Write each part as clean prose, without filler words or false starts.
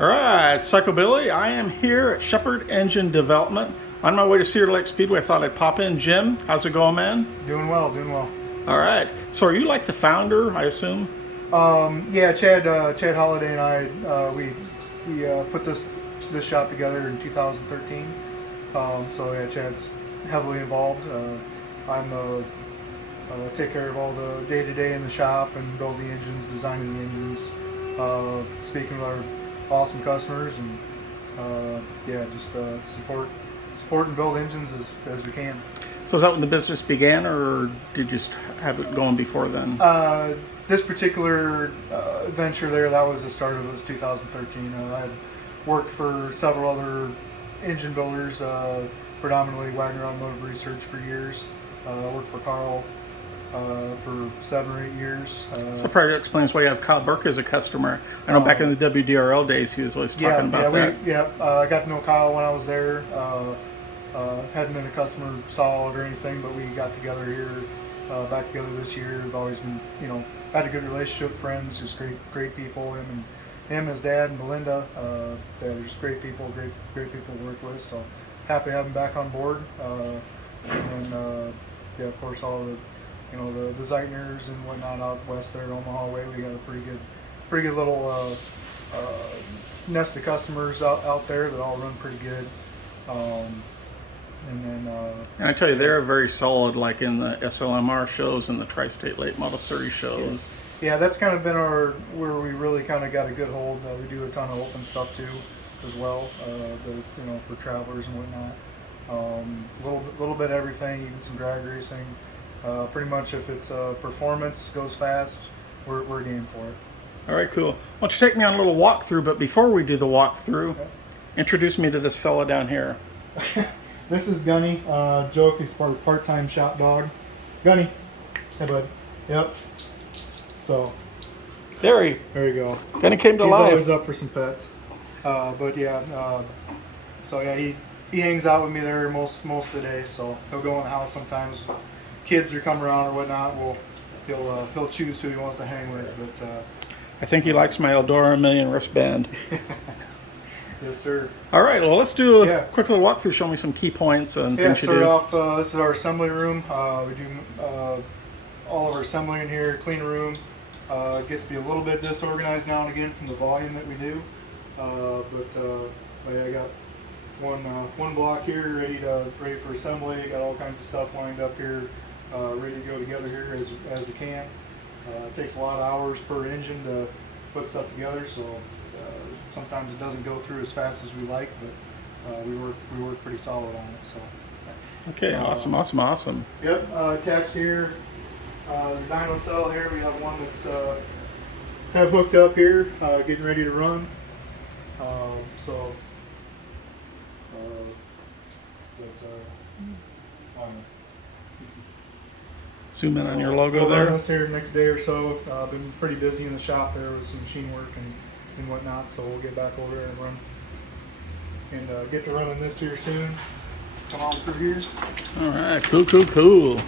All right, Psychobilly. I am here at Shepherd Engine Development. On my way to Cedar Lake Speedway, I thought I'd pop in. Jim, how's it going, man? Doing well, doing well. All right. So, are you like the founder, I assume? Yeah, Chad Holliday and I, we put this shop together in 2013. So yeah, Chad's heavily involved. I'm take care of all the day-to-day in the shop and build the engines, designing the engines, speaking with our awesome customers, and yeah, just support and build engines as we can. So, is that when the business began, or did you just have it going before then? This particular venture there, that was the start of it, was 2013. I had worked for several other engine builders, predominantly Wagner Automotive Research for years. Worked for Carl for 7 or 8 years. So probably explains why you have Kyle Burke as a customer. I know back in the WDRL days, he was always talking about that. I got to know Kyle when I was there. Hadn't been a customer solid or anything, but we got together here, back together this year. We've always been, had a good relationship, friends, just great people. Him and his dad and Belinda, they're just great people, great people to work with. So happy to have them back on board. And then, yeah, of course, all the the Zeitners and whatnot out west there in Omaha way. We got a pretty good little nest of customers out there that all run pretty good. And I tell you, they're very solid, like in the SLMR shows and the Tri-State Late Model Series shows. Yeah, that's kind of been where we really kind of got a good hold. We do a ton of open stuff too, as well. For travelers and whatnot. Little bit of everything, even some drag racing. Pretty much, if it's performance, goes fast, we're game for it. All right, cool. Why don't you take me on a little walkthrough? But before we do the walkthrough, introduce me to this fella down here. This is Gunny. Joke, he's part-time shop dog. Gunny. Hey, bud. Yep. So. There you go. Gunny came to life. He's always up for some pets. But yeah. So yeah, he hangs out with me there most of the day. So he'll go in the house sometimes. Kids are come around or whatnot. He'll choose who he wants to hang with. But I think he likes my Eldora Million wristband. Yes, sir. All right, well, let's do a quick little walkthrough. Show me some key points and things you do. Start off, this is our assembly room. We do all of our assembly in here, clean room. It gets to be a little bit disorganized now and again from the volume that we do. But yeah, I got one block here ready for assembly. Got all kinds of stuff lined up here, ready to go together here as we can. It takes a lot of hours per engine to put stuff together, so sometimes it doesn't go through as fast as we like, but we work pretty solid on it. So. Okay, awesome. Yep, attached here, the dyno cell here. We have one that's have hooked up here, getting ready to run. Zoom in on your logo we'll there. Run this here next day or so. Been pretty busy in the shop there with some machine work and whatnot, so we'll get back over there and run and get to running this here soon. Come on through here. All right, cool.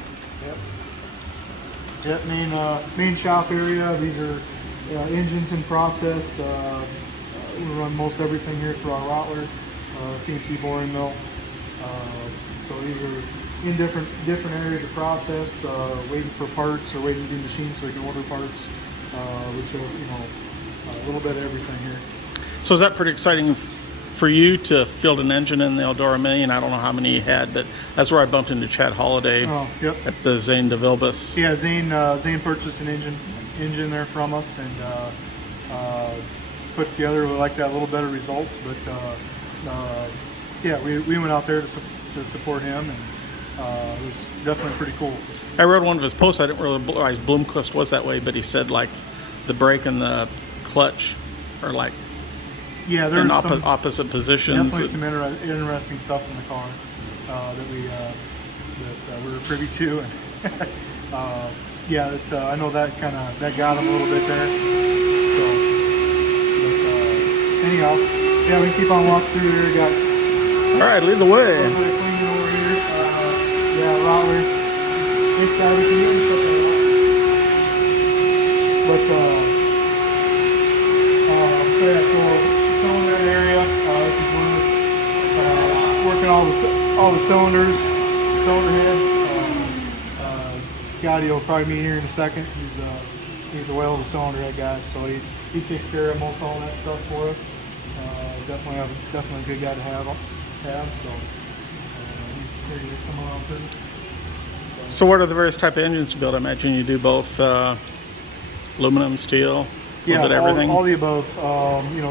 Yep, main shop area. These are engines in process. We run most everything here through our Rottler CNC boring mill. So these are in different areas of process, waiting for parts or waiting to be machined so we can order parts. Which are a little bit of everything here. So is that pretty exciting for you to field an engine in the Eldora Million? I don't know how many you had, but that's where I bumped into Chad Holliday at the Zane de Vilbus. Yeah, Zane purchased an engine there from us and put together. We like that little better results, but yeah, we went out there to support him, and it was definitely pretty cool. I read one of his posts. I didn't really realize Bloomquist was that way, but he said like the brake and the clutch are like in opposite positions. Definitely some interesting stuff in the car that we were privy to, and I know that got him a little bit there. So, but anyhow, yeah, we can keep on walking through here. Got all right, lead the way. Cleaning over here. Rottler. Nice guy, we can use stuff like that. But so all the cylinders, cylinder head. Scotty will probably be here in a second. He's a whale of a cylinder head guy, so he takes care of most all that stuff for us. Definitely a good guy to have. So he's here to come around too. So what are the various type of engines you build? I imagine you do both aluminum, steel, a little bit of everything. All the above.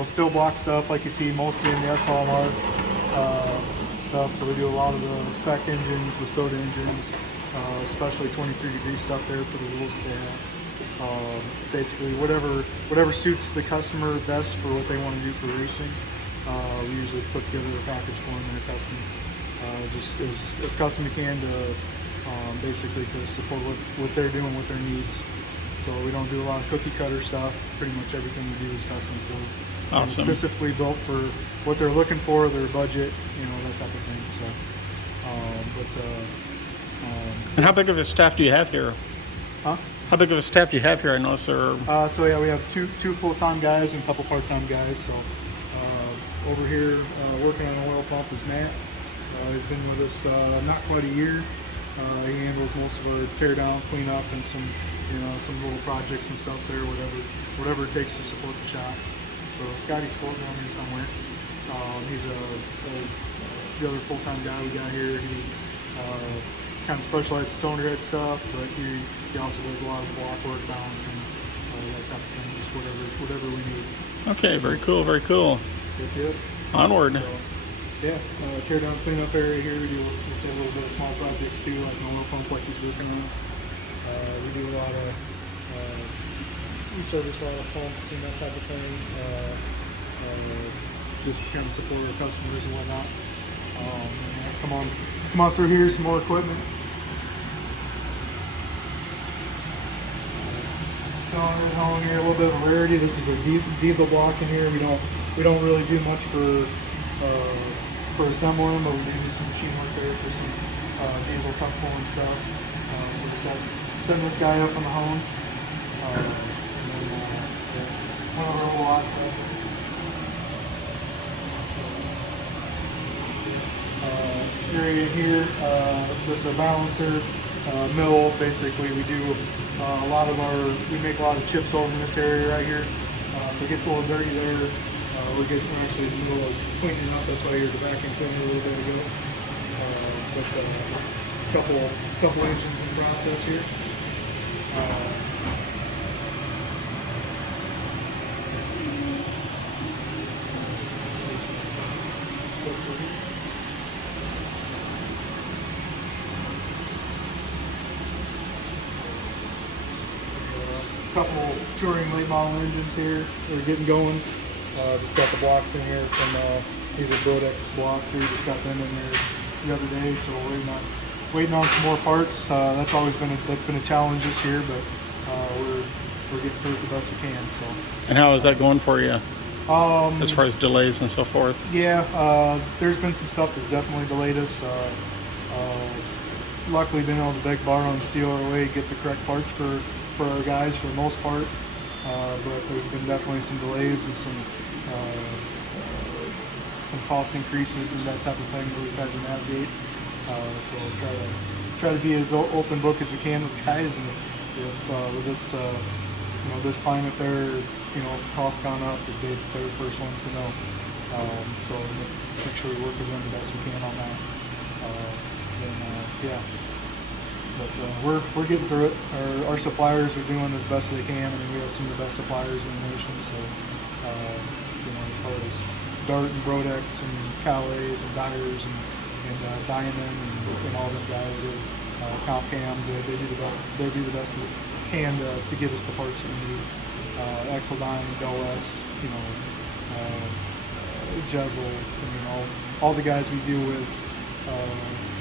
Steel block stuff like you see mostly in the SLR stuff. So we do a lot of the spec engines with soda engines, especially 23-degree stuff there for the rules that they have. Basically, whatever suits the customer best for what they want to do for racing. We usually put together a package for them in a custom, just as custom as we can to basically to support what they're doing with their needs. So we don't do a lot of cookie cutter stuff. Pretty much everything we do is custom for them. Awesome. Specifically built for what they're looking for, their budget, that type of thing. So, and how big of a staff do you have here? Huh? How big of a staff do you have here? I know, sir. So yeah, we have two full-time guys and a couple part-time guys. So over here working on an oil pump is Matt. He's been with us not quite a year. He handles most of our tear down, clean up, and some little projects and stuff there, whatever it takes to support the shop. So Scotty's floating around here somewhere. He's the other full-time guy we got here. He kind of specializes in cylinder head stuff, but he also does a lot of block work, balancing, that type of thing, just whatever we need. Okay, very cool, very cool. Good. Onward. So, yeah, tear down, clean up area here. We do a little bit of small projects too, like an oil pump like he's working on. We do a lot of, we service a lot of pumps and that type of thing, just to kind of support our customers and whatnot. Come on through here, some more equipment. Cylinder home here, a little bit of a rarity. This is a diesel block in here. We don't really do much for assembling them, but we do some machine work there for some diesel truck pulling stuff. So we setting this guy up on the home. And then one other lot. Area here, there's a balancer mill. Basically, we do we make a lot of chips over in this area right here. So it gets a little dirty there. We're actually in the middle of cleaning up. That's why you're the vacuum cleaner a little bit ago. But couple engines in process here. Couple touring late model engines here. We're getting going. Just got the blocks in here from these are Brodex blocks. We just got them in there the other day, so we're waiting on some more parts. That's been a challenge this year, but we're getting through it the best we can. So. And how is that going for you? As far as delays and so forth? Yeah, there's been some stuff that's definitely delayed us. Luckily, been able to borrow and steal our way, get the correct parts for our guys for the most part. But there's been definitely some delays and some cost increases and that type of thing that we've had to navigate. So try to be as open book as we can with guys, and if with this this climate there, if costs gone up, they're the first ones to know. So make sure we work with them the best we can on that. Yeah. But we're getting through it. Our suppliers are doing as best they can. I mean, we have some of the best suppliers in the nation. So, as far as Dart and Brodex and Calais and Dyers and Diamond and all them guys, Comp Cams, they do the best. They do the best they can to get us the parts that we need. Exeldyne, Del West, Jezel. All the guys we deal with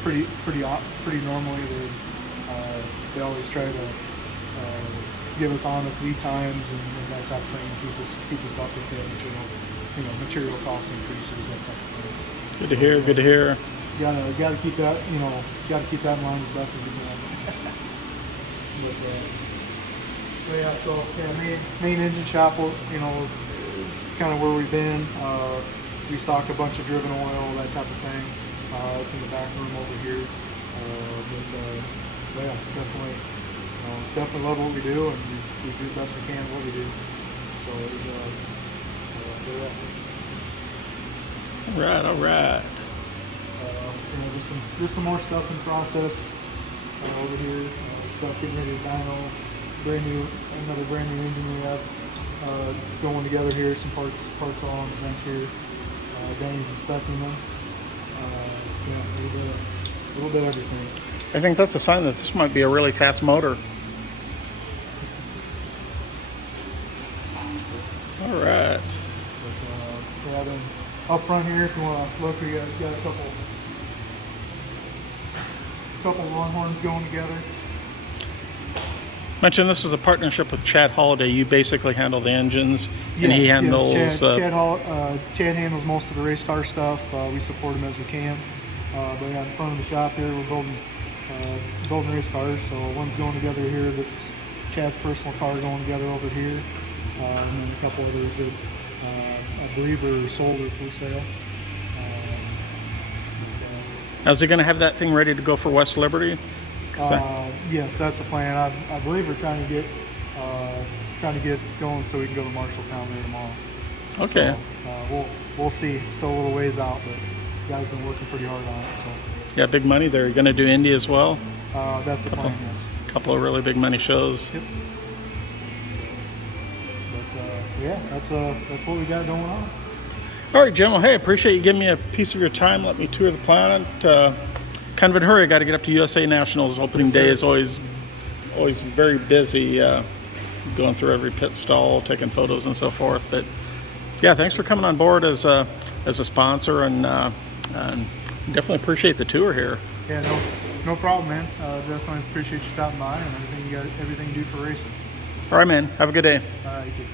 pretty normally. They always try to give us honest lead times and that type of thing, and keep us up with the material cost increases, that type of thing. Good to hear. Good to hear. Gotta keep that keep that in line as best as we can. But yeah, so main engine shop, is kind of where we've been. We stock a bunch of driven oil, that type of thing. It's in the back room over here. Yeah, definitely love what we do, and we do the best we can what we do. So it was, yeah. All right. Just some more stuff in process over here. Stuff getting ready to dyno. Another brand new engine we have going together here. Some parts all on the bench here. Danny's inspecting them. Yeah, a little bit of everything. I think that's a sign that this might be a really fast motor. All right. But, yeah, then up front here, if you want to look, we got a couple Longhorns going together. Mentioned this is a partnership with Chad Holliday. You basically handle the engines, and he handles. Yes. Chad handles most of the race car stuff. We support him as we can. But yeah, in front of the shop here, we're building race cars. So one's going together here. This is Chad's personal car going together over here, and then a couple others that I believe are sold or for sale. Is he going to have that thing ready to go for West Liberty? Yes, that's the plan. I believe we're trying to get going so we can go to Marshalltown there tomorrow. Okay. So, we'll see. It's still a little ways out, but the guy's been working pretty hard on it. So. Yeah, big money there. You're going to do Indy as well? That's the plan. Yes. A couple of really big money shows. Yep. But yeah, that's what we got going on. All right, Jim. Well, hey, appreciate you giving me a piece of your time. Let me tour the plant. Kind of in a hurry. I got to get up to USA Nationals. Opening day is always very busy. Going through every pit stall, taking photos and so forth. But yeah, thanks for coming on board as a sponsor, and definitely appreciate the tour here. Yeah, no problem, man. Definitely appreciate you stopping by and everything you do for racing. All right, man. Have a good day. You too.